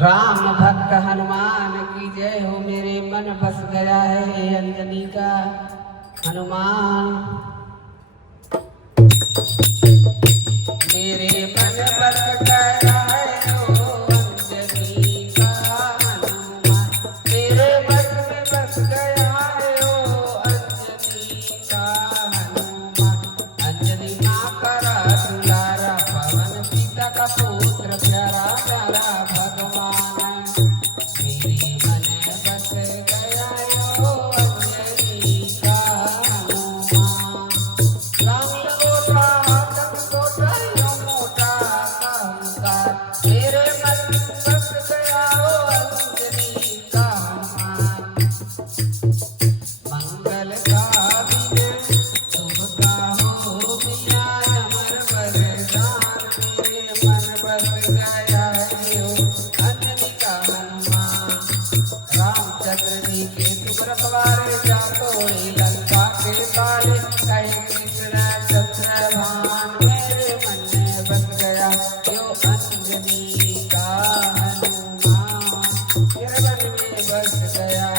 राम भक्त हनुमान की जय हो। मेरे मन बस गया है अंजनी का हनुमान। मेरे मन बस गया है ओ अंजनी का हनुमान। मेरे मन में बस गया है ओ अंजनी का हनुमान। अंजनी माँ करा दुलारा पवन सीता का पुत्र प्यारा प्यारा भगवान। मेरे मन बस गया है ओ अंजनी का हनुमान। राम लगोटा हाथम कोटा यो मोटा अहंकार। मेरे मन बस गया ओ अंजनी का हनुमान। मंगल का दिन शुभ का हो मिया अमर वरदान। मेरे मन बस गया है ओ अंजनी का हनुमान। रामचंद्र जी के तुम रखवारे जा तोड़े लंका के ताले कहे कृष्ण चंद्रभान। मेरे मन में बस गया यो अंजनी का हनुमान। मेरे मन में बस गया